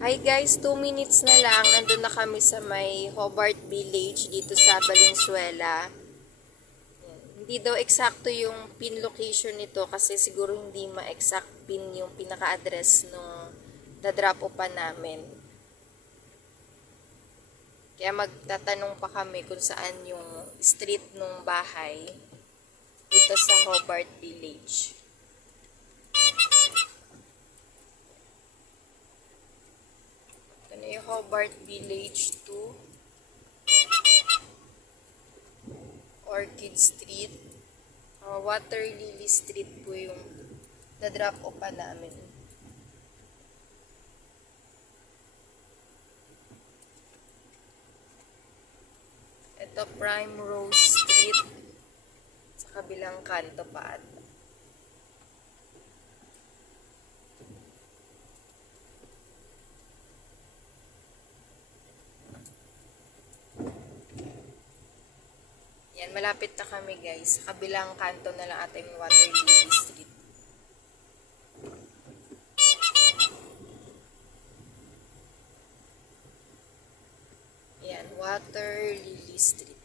Hi guys, 2 minutes na lang. Nandun na kami sa may Hobart Village dito sa Valenzuela. Hindi daw eksakto yung pin location nito kasi siguro hindi ma-exact pin yung pinaka-address nung na-drop off namin. Kaya magtatanong pa kami kung saan yung street nung bahay dito sa Hobart Village. Ito na yung Hobart Village 2, Orchid Street, Water Lily Street po yung na-drop off namin. Ito Prime Rose Street sa kabilang kanto pa at yan, malapit na kami guys. Sa kabilang kanto na lang ating Water Lily Street. Yan, Water Lily Street.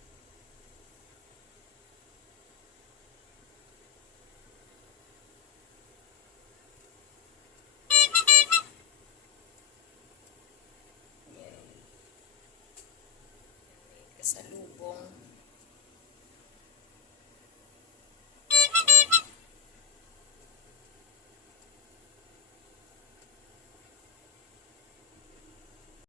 Yan. May kasalubong.